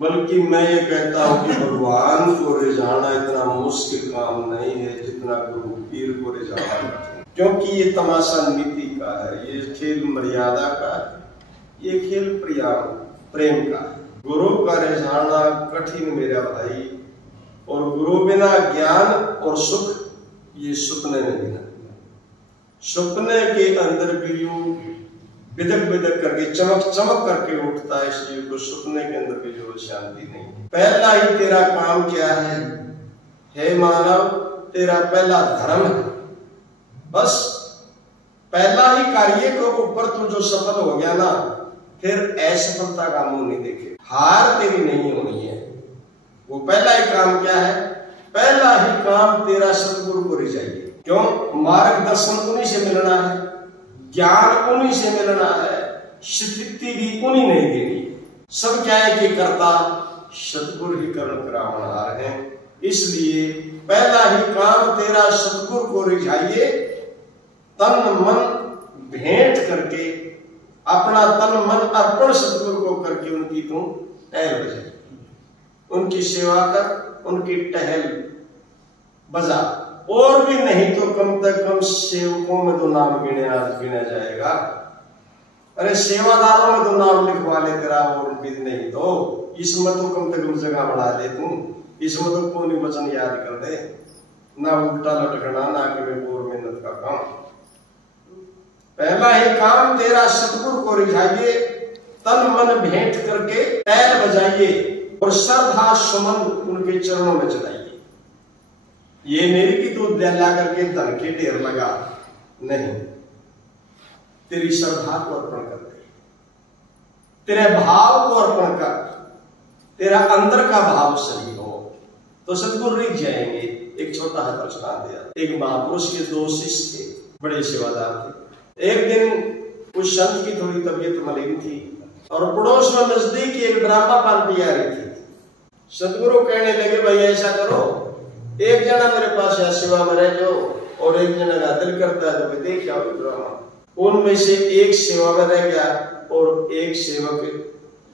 बल्कि मैं ये कहता हूँ कि भगवान को रिझाना इतना मुश्किल काम नहीं है जितना गुरु पीर को रिझाना है, क्योंकि ये तमाशा नीति का है, ये खेल मर्यादा का है, ये खेल प्रेम का है। गुरु का रिझाना कठिन मेरा भाई, और गुरु बिना ज्ञान और सुख ये सपने में बिना, सपने के अंदर भी यूं बिदक बिदक करके चमक चमक करके उठता है, इसलिए को सपने के अंदर भी जो शांति नहीं। पहला ही तेरा काम क्या है, हे मानव, तेरा पहला धर्म है, बस पहला ही कार्य को ऊपर तू जो सफल हो गया ना, फिर असफलता का मुंह नहीं देखे, हार तेरी नहीं होनी है। वो पहला ही काम क्या है, पहला ही काम तेरा सतगुरु को रिझाइए। क्यों? मार्गदर्शन उन्हीं से मिलना है, ज्ञान उन्हीं से मिलना है, स्वीकृति भी उन्हीं नहीं देनी। सब क्या है कि करता सतगुरु ही कर्ण करावनहार है, इसलिए पहला ही काम तेरा सतगुरु को रिझाइए। तन मन भेंट करके, अपना तन मन अर्पण सतगुरु को करके उनकी तू टहल बजा, उनकी सेवा कर, उनकी टहल बजा। और भी नहीं तो कम से कम सेवकों में तो नाम गिना जाएगा। अरे सेवादारों में तो नाम लिखवा ले तेरा, और भी नहीं तो इसमें तो कम से कम जगह बढ़ा ले तू, इसमें तो कौन वचन याद कर दे, ना उल्टा लटकना, ना कि बोर मेहनत का काम। पहला ही काम तेरा सतगुरु को रिझाइए, तन मन भेंट करके टहल बजाइए, और श्रद्धा सुमन उनके चरणों में चलाइए। ये मेरी की तो ला करके धन के ढेर लगा नहीं, तेरी श्रद्धा को अर्पण कर दे, तेरे भाव को अर्पण कर, तेरा अंदर का भाव सही हो तो सतगुरु रिझ जाएंगे। एक छोटा सा दृष्टांत दिया, एक महापुरुष के दो शिष्य थे, बड़े सेवादार थे। एक दिन उस संत की थोड़ी तबीयत मलिन थी, और पड़ोस में नजदीक एक ड्रामा पार्टी आ रही थी। सतगुरु कहने लगे, भाई ऐसा करो, एक जना मेरे पास या सेवा में रह जाओ, और एक जना का दिल करता है तो देख आओ ड्रामा। उनमें से एक सेवा में रह गया, और एक सेवक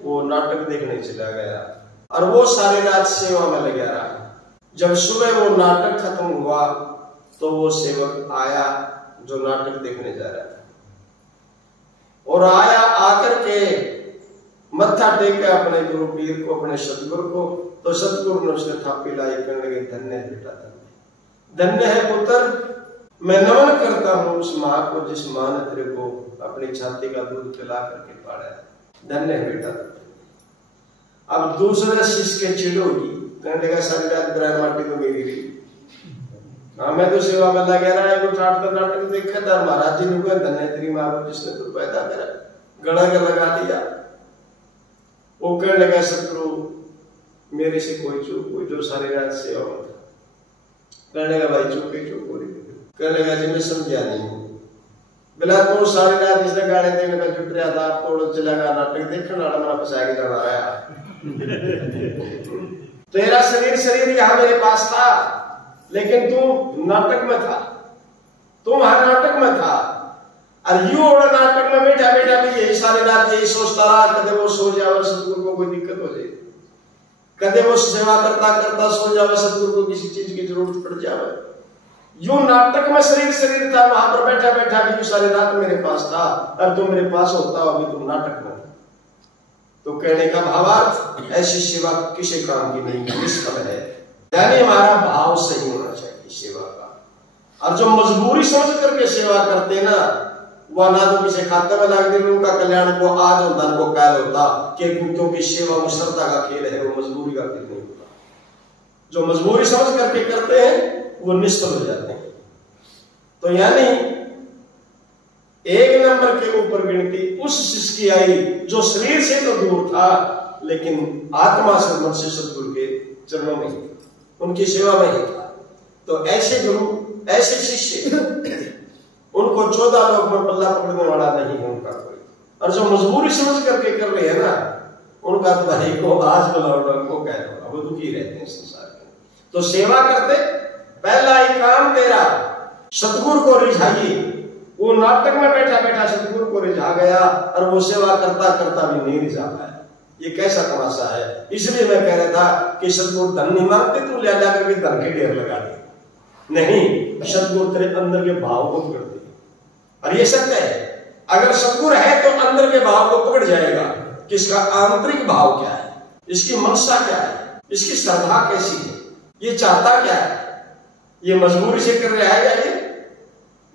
वो नाटक देखने चला गया, और वो सारी रात सेवा में लगा रहा। जब सुबह वो नाटक खत्म हुआ तो वो सेवक आया जो नाटक देखने जा रहा था, और आया, आकर के मत्था टेका अपने गुरु पीर को, अपने सतगुरु को। तो सतगुरु ने उसने थापी लाई, कहने लगे, धन्य है बेटा, धन्य है पुत्र, मैं नमन करता हूँ उस माँ को जिस माँ ने तेरे को अपनी छाती का दूध पिला करके पाला है, धन्य है बेटा। अब दूसरे शिष्य के चिड़ोगी, कहने लगा, सारी रात ग्रह माटी तो मेरी रही, हाँ मैं तो सेवा में लगा रहा है, वो नाटक देखा था। महाराज जी ने कहा, धन्य तेरी माँ को जिसने तो पैदा करा, गड़ा के लगा दिया। वो कहने लगा, सतगुरु मेरे से कोई चूक हुई, जो सारी रात सेवा में था। कहने लगा, भाई चूक ही चूक हो रही। कहने लगा, जी मैं समझा नहीं, बिला तो सारी रात इसने गाने देने का जुट रहा था, तो चला गया नाटक देखने वाला, मेरा फंसा के जाना रहा। तेरा शरीर यहाँ मेरे पास था, लेकिन तू नाटक में था, तुम हर नाटक में था। और यू और नाटक में बैठा बैठा भी यही सारी रात यही सोचता रहा, कदे वो सो जावे, सतगुरु को कोई दिक्कत हो जाए, कदे वो सेवा करता करता सो जावे, सतगुरु को किसी चीज की जरूरत पड़ जावे। यू नाटक में शरीर था, वहां पर बैठा बैठा भी सारी रात मेरे पास था, और तुम मेरे पास होता अभी तुम नाटक में था। तो कहने का भावार्थ, ऐसी सेवा किसी काम की नहीं, निष्फल है। यानी हमारा भाव सही होना चाहिए सेवा का। और जो मजबूरी समझ करके सेवा करते ना, वह ना तो किसी खाते में लाग दे, उनका कल्याण को आज और धन को कायल होता, क्योंकि सेवा में श्रद्धा का खेल है, वो मजबूरी का खेल नहीं होता। जो मजबूरी समझ करके करते हैं वो निष्फल हो जाते हैं। तो यानी एक नंबर के ऊपर गिनती उस शिष्य की आई जो शरीर से तो दूर था, लेकिन आत्मा से मन से सतगुरु के चरणों में, उनकी सेवा में ही था। तो ऐसे गुरु, ऐसे शिष्य, उनको 14 लोग में पल्ला पकड़ने वाला नहीं है उनका कोई। और जो मजबूरी समझ करके कर रहे हैं ना, उनका तो भाई को आज को कह रहा, वो दुखी रहते हैं संसार में। तो सेवा करते, पहला ही काम तेरा सतगुरु को रिझाइए। वो नाटक में बैठा बैठा सतगुरु को रिझा गया, और वो सेवा करता करता भी नहीं रिझा पाया। ये कैसा तमाशा है। इसलिए मैं कह रहा था कि सतगुरु धन नहीं मांगते, तू ले जा करके धन के ढेर लगा दे। नहीं, सतगुरु तेरे अंदर के भाव को पकड़ दे। और ये सत्य है, अगर सतगुरु है तो अंदर के भाव को पकड़ जाएगा कि इसका आंतरिक भाव क्या है, इसकी मनसा क्या है, इसकी श्रद्धा कैसी है, ये चाहता क्या है, ये मजबूरी से कर रहा है या ये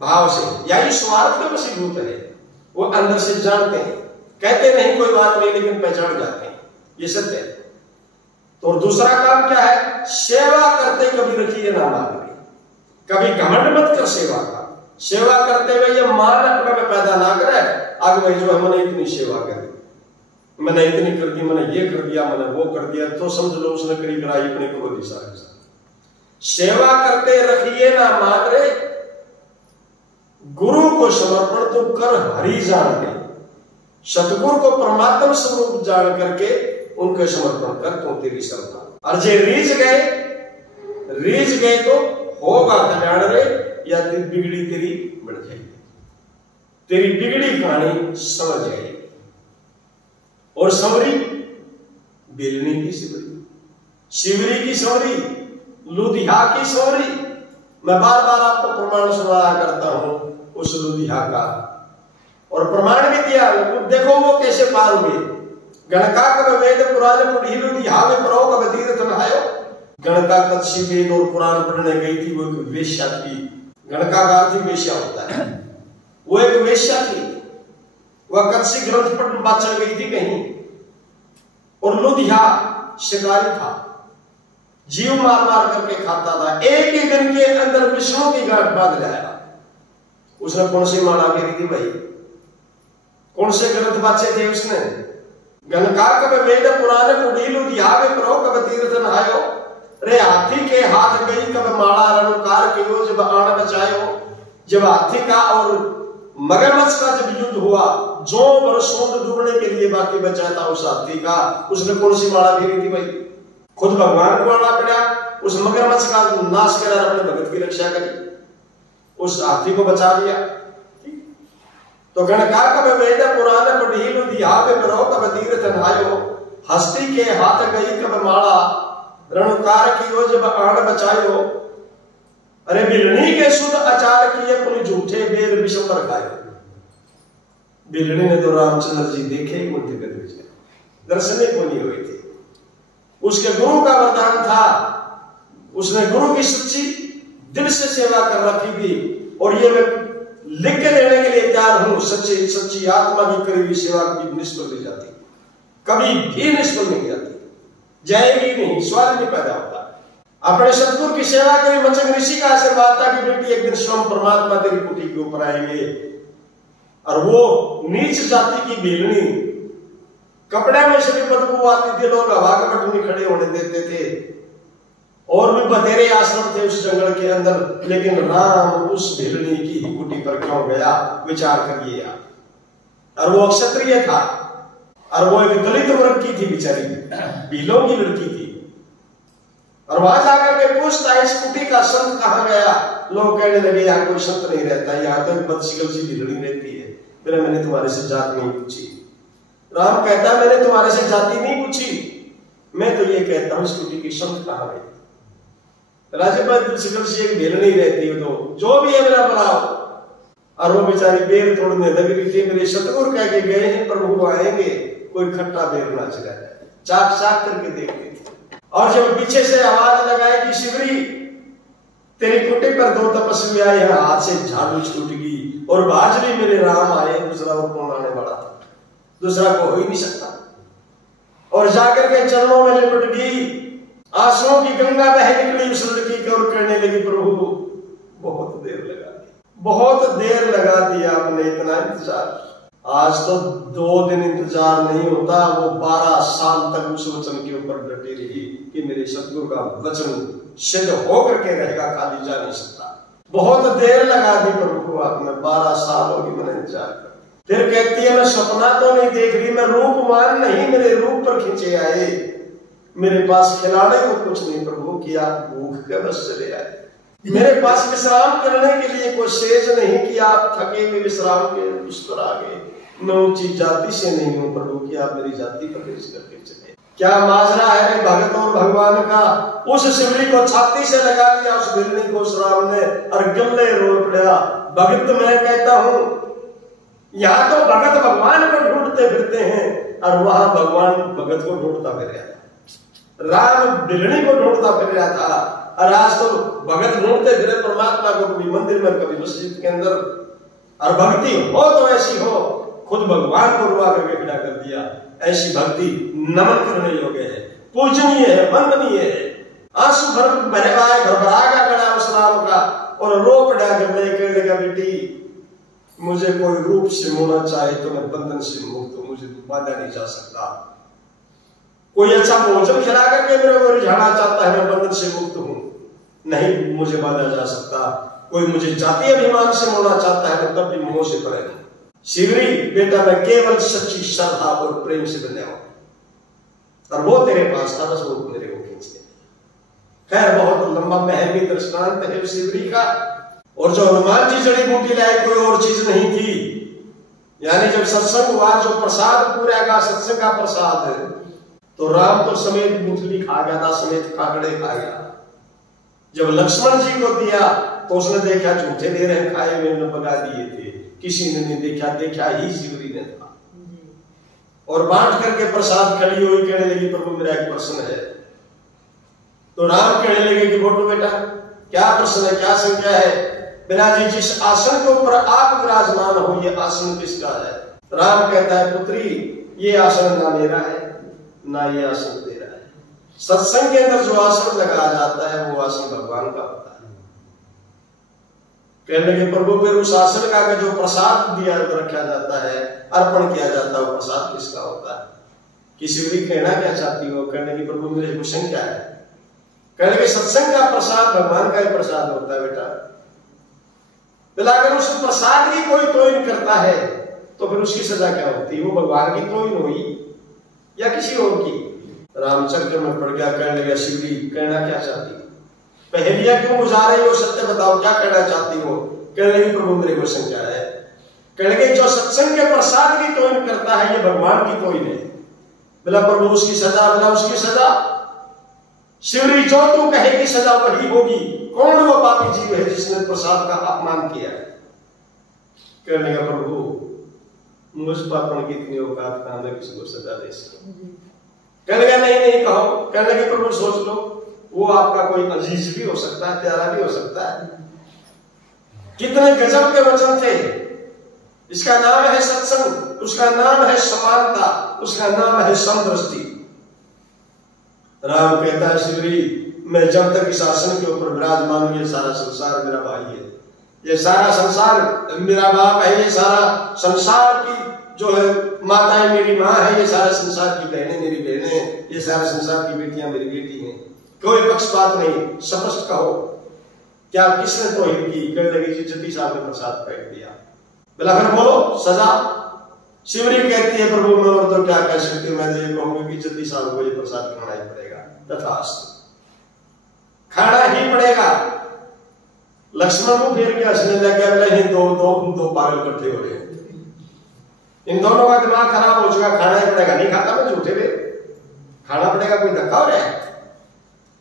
भाव से, या ये स्वार्थ में वशीभूत है। वो अंदर से जानते हैं, कहते नहीं कोई बात नहीं, लेकिन पहचान जाते हैं। ये सत्य है। तो और दूसरा काम क्या है, सेवा करते कभी रखिए ना मान, कभी घमंड मत कर सेवा का। सेवा करते हुए ये मान अपने में पैदा ना करे, आगे भाई जो है मैंने इतनी सेवा करी, मैंने इतनी कर दी, मैंने ये कर दिया, मैंने वो कर दिया, तो समझ लो उसने करी कराई अपने को दिशा। सेवा करते रखिए ना मान रे, गुरु को समर्पण तो कर हरि जान के, सतगुरु को परमात्मा स्वरूप जान करके उनके समर्पण कर, तो तेरी श्रद्धा। और जे रीझ गए तो होगा कल्याण रे, या बिगड़ी तेरी बढ़ जाएगी, तेरी बिगड़ी कहानी समझ जाएगी। और समरी बेलनी की सिवरी, शिवरी की समरी, लुधिया की समरी। मैं बार बार आपको प्रमाण सुनाया करता हूं उस लुधिया का, और प्रमाण भी दिया। देखो वो कैसे पार हुए। गणका कब वेद पुराण पढ़ी लुधिया में परो कब तीर्थ नहायो। गणका कच्छी वेद और पुराण पढ़ने गई थी, वो एक वेश्या थी। गणका का अर्थ वेश्या होता है, वो एक वेश्या थी। वह कच्छी ग्रंथ पढ़ बाचल गई थी कहीं, और लुधिया शिकारी था, जीव मार मार करके खाता था। एक ही दिन के अंदर विष्णु की गांठ बांध लाया। उसने कौन सी माला फेरी थी भाई, कौन से ग्रंथ बाचे थे उसने। गणका कब वेद पुराण पढ़ी लुधिया में परो कब तीर्थ नहायो। रे हाथी के हाथ गई कब माला रणकार के हो जब आण बचायो। जब हाथी का और मगरमच्छ का जब युद्ध हुआ, जो बरसों डूबने के लिए बाकी बचा था उस हाथी का, उसने कौन सी माला फेरी थी भाई। खुद भगवान को आना पड़ा, उस मगरमच्छ का नाश करा, अपने भगत की रक्षा करी, उस हाथी को बचा लिया। तो गणका कब वेद पुराण पढ़ी लुधिया में परो कब तीर्थ नहायो। हस्ती के हाथ गई कब माला रणकार की हो जब आण बचायो। अरे बिलनी के शुद्ध आचार किए पुनि झूठे बेर विषंबर खायो। बिलनी ने तो रामचंद्र जी देखे ही मुद्दे कर दर्शने को नहीं हुए थे। उसके गुरु का वरदान था, उसने गुरु की सच्ची दिल से सेवा कर रखी थी। और ये मैं लिख के देने के लिए तैयार हूं, सच्ची आत्मा की करी हुई सेवा कभी निष्फल नहीं जाती, कभी भी निष्फल नहीं जाती, जाएगी नहीं, सवाल नहीं पैदा होता। अपने सतगुरु की सेवा करी। मचंग ऋषि का आशीर्वाद था कि बेटी एक दिन स्वयं परमात्मा तेरी कुटी के ऊपर आएंगे। और वो नीच जाति की बेलनी, कपड़े में से भी बदबू आती थी, लोग हवा का बटन खड़े होने देते थे, और भी बतेरे आश्रम थे उस जंगल के अंदर। लेकिन राम उस बेलनी की ही कुटी पर क्यों गया, विचार करिए आप। और वो क्षत्रिय था, और वो एक दलित वर्ग की थी, बेचारी भीलों की लड़की थी। और वहां जाकर के पूछता है इस कुटी का संत कहां गया। लोग कहने लगे यहाँ कोई संत नहीं रहता, यहाँ तो बदशिकल सी भीलड़ी रहती है। फिर मैंने तुम्हारे से जात नहीं पूछी। राम कहता मैंने तुम्हारे से जाति नहीं पूछी, मैं तो ये कहता हूं इस कुटी की संत कहां गए। राजपाल शिकल से एक भीलड़ी रहती है, तो जो भी है मेरा बुलाओ। और वो बेचारी बेर तोड़ने लग रही थी। मेरे सतगुरु कह के गए हैं प्रभु आएंगे, कोई खट्टा बेर ना चला जाए, चाक चाक करके देखते थे। और जब पीछे से आवाज लगाई कि शिवरी तेरी कुटी पर दो तपस्वी आए हैं, हाथ से झाड़ू छूट गई और बाजरी मेरे राम आए। दूसरा और कौन आने वाला था, दूसरा को हो ही नहीं सकता। और जाकर के चरणों में लिपट गई, आंसुओं की गंगा बह निकली उस लड़की की और कहने लगी प्रभु बहुत देर लगा दी, बहुत देर लगा दिया आपने, इतना इंतजार। आज तो 2 दिन इंतजार नहीं होता, वो 12 साल तक उस वचन के ऊपर डटी रही कि मेरे सतगुरु का वचन सिद्ध होकर के रहेगा, खाली जा नहीं सकता। बहुत देर लगा दी प्रभु को आपने, 12 साल हो गए मैंने इंतजार कर। फिर कहती है मैं सपना तो नहीं देख रही, मैं रूपवान नहीं, मेरे रूप पर खींचे आए, मेरे पास खिलाने को कुछ नहीं प्रभु कि आप भूख के बस चले आए। मेरे पास विश्राम करने के लिए कोई सेज नहीं कि आप थके हुए विश्राम के उस पर आ गए। मैं ऊंची जाति से नहीं हूं प्रभु कि आप मेरी जाति प्रवेश करके चले। क्या माजरा है रे भगत और भगवान का। उस सिमरी को छाती से लगा लिया उस बिल्ली को उस राम ने और गले रो पड़ा। भगत मैं कहता हूं यहाँ तो भगत भगवान को ढूंढते फिरते हैं और वहां भगवान भगत को ढूंढता फिर रहा था। राम बिल्ली को ढूंढता फिर रहा था और आज तो भगत ढूंढते फिरे परमात्मा को, कभी मंदिर में कभी मस्जिद के अंदर। और भक्ति हो तो ऐसी हो, खुद भगवान को रुआ करके खड़ा कर दिया। ऐसी भक्ति नमन करने योग्य है, पूजनीय है, वंदनीय है। आंसू भरे आए घबरागा खड़ा उस राम का और रो पड़ा कहने लगा बेटी मुझे कोई रूप से मोना चाहे तो मैं बंधन से मुक्त हूं, मुझे बांधा नहीं जा सकता। कोई अच्छा भोजन खिला करके मेरे को रिझाना चाहता है, मैं बंधन से मुक्त हूं, नहीं मुझे बांधा जा सकता। कोई मुझे जातीय अभिमान से मोड़ना चाहता है, मैं तब भी मोह से परे नहीं। शिवरी बेटा मैं केवल सच्ची श्रद्धा और प्रेम से बने और वो तेरे पास था, बस वो मेरे को खींचते। खैर बहुत लंबा महमी दृष्टांत है शिवरी का। और जो हनुमान जी जड़ी बूटी लाए कोई और चीज नहीं थी। यानी जब सत्संग हुआ, जो प्रसाद पूरा का सत्संग का प्रसाद है, तो राम तो समेत मूठली खा गया था, समेत काकड़े खा गया। जब लक्ष्मण जी को दिया तो उसने देखा झूठे दे रहे खाए हुए ने पका दिए थे, किसी ने नहीं देखा, देखा ही शिवरी ने था। और बांट करके प्रसाद खड़ी हुई कहने लगी प्रभु मेरा एक प्रश्न है। तो राम कहने लगे कि बोलो बेटा क्या प्रश्न है, क्या संख्या है। बिना जी जिस आसन के ऊपर आप विराजमान हो ये आसन किसका है। राम कहता है पुत्री ये आसन ना मेरा है ना ये आसन तेरा है। सत्संग के अंदर जो आसन लगाया जाता है वो आसन भगवान का होता है। कहने लगे प्रभु फिर उस आसन का जो प्रसाद दिया रखा जाता है, अर्पण किया जाता है, वो प्रसाद किसका होता है। किसी भी कहना क्या चाहती हो। कहने लगी प्रभु मेरे क्वेश्चन क्या है। कहने लगे सत्संग का प्रसाद भगवान का ही प्रसाद होता है बेटा। बोला अगर उस प्रसाद की कोई तोहिन करता है तो फिर उसकी सजा क्या होती है। वो भगवान की तोहिन हुई या किसी और की। रामचंद्र में पड़ गया। कहने लगा शिवरी कहना क्या चाहती हो, पहेलियां क्यों बुझा रही हो, सत्य बताओ क्या कहना चाहती हो। कहने लगी प्रभु मेरे क्वेश्चन क्या है। कहने लगे जो सत्संग के प्रसाद की तोहिन करता है ये भगवान की तोहिन है। बोला प्रभु उसकी सजा। बोला उसकी सजा शिवरी जो तू कहेगी सजा वही होगी। कौन वो पापी जीव है जिसने प्रसाद का अपमान किया है। कहने लगा प्रभु मुझ पापन की इतनी औकात कहां मैं किसी को सजा दे सकूं। कहने लगा नहीं कहो। कहने लगे प्रभु सोच लो वो आपका कोई अजीज भी हो सकता है, प्यारा भी हो सकता है। कितने गजब के वचन थे। इसका नाम है सत्संग, उसका नाम है समानता, उसका नाम है समदृष्टि। राम कहता है शिवरी मैं जब तक इस आसन के ऊपर विराजमान हूं ये सारा संसार मेरा भाई है, ये सारा संसार मेरा बाप है, ये सारा संसार की जो है माताएं मेरी माँ है, ये सारा संसार की बहनें मेरी बहनें हैं, ये सारा संसार की बेटियां मेरी बेटी हैं। कोई पक्षपात नहीं, स्पष्ट कहो क्या किसने तोहिन की। कहने लगी जी जति साहब ने प्रसाद फेंक दिया। बोला फिर बोलो सजा। शिवरी कहती है प्रभु मैं और तो क्या कह सकती हूँ, मैं तो ये कहूंगी कि जति साहब को ये प्रसाद खाना ही पड़ेगा। तथास्तु खाना ही पड़ेगा। लक्ष्मण को फिर के हंसने लगे। बोले दो पागल इकट्ठे हो रहे हैं, इन दोनों का दिमाग खराब हो चुका। खाना ही पड़ेगा। नहीं खाता मैं झूठे वे खाना पड़ेगा, कोई धक्का हो रहा है।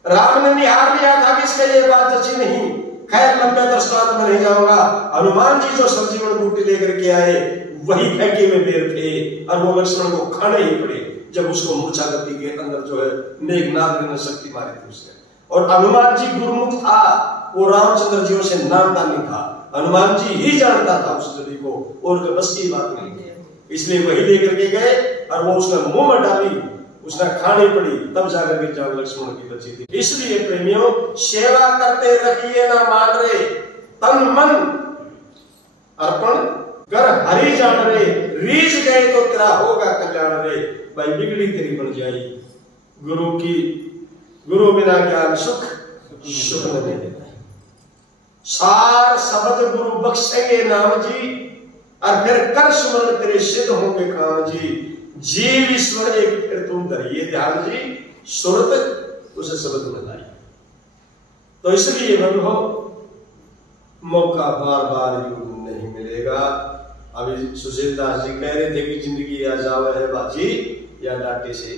राम ने निहार लिया था कि इसके ये बात अच्छी नहीं। खैर लंबे दृष्टांत में नहीं जाऊंगा। हनुमान जी जो संजीवन बूटी लेकर के आए वही फेंके में बेर थे और वो लक्ष्मण को खाने ही पड़े जब उसको मूर्छा गति के अंदर जो है मेघनाद ने शक्ति मारी थी उसने। और हनुमान जी गुरुमुख था, वो रामचंद्र जी से नामदानी था। हनुमान जी ही जानता था उस जड़ी को और बस की बात नहीं थी। इसलिए वही लेकर के गए और वो उसने मुंह में डाली, उसने खानी पड़ी, तब जाकर के जान लक्ष्मण की बची थी। इसलिए प्रेमियों सेवा करते रहिए ना मान रे, तन मन अर्पण कर हरि जान रे, रीझ गए तो तेरा होगा कल्याण रे। भाई बिगड़ी तेरी बन जाई। गुरु बिना ज्ञान सुख सुख न देता। सार शब्द गुरु बख्शेंगे नाम जी और फिर कर सुमन तेरे सिद्ध होंगे काम जी। जीव ईश्वर एक फिर तुम धरिए ध्यान जी, सुरत उसे शब्द में लाई। तो इसलिए बंधो मौका बार बार नहीं मिलेगा। अभी सुशील दास जी कह रहे थे कि जिंदगी या जावे है बाजी या डांटे से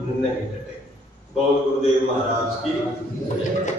नहीं डटे। बहुत गुरुदेव महाराज की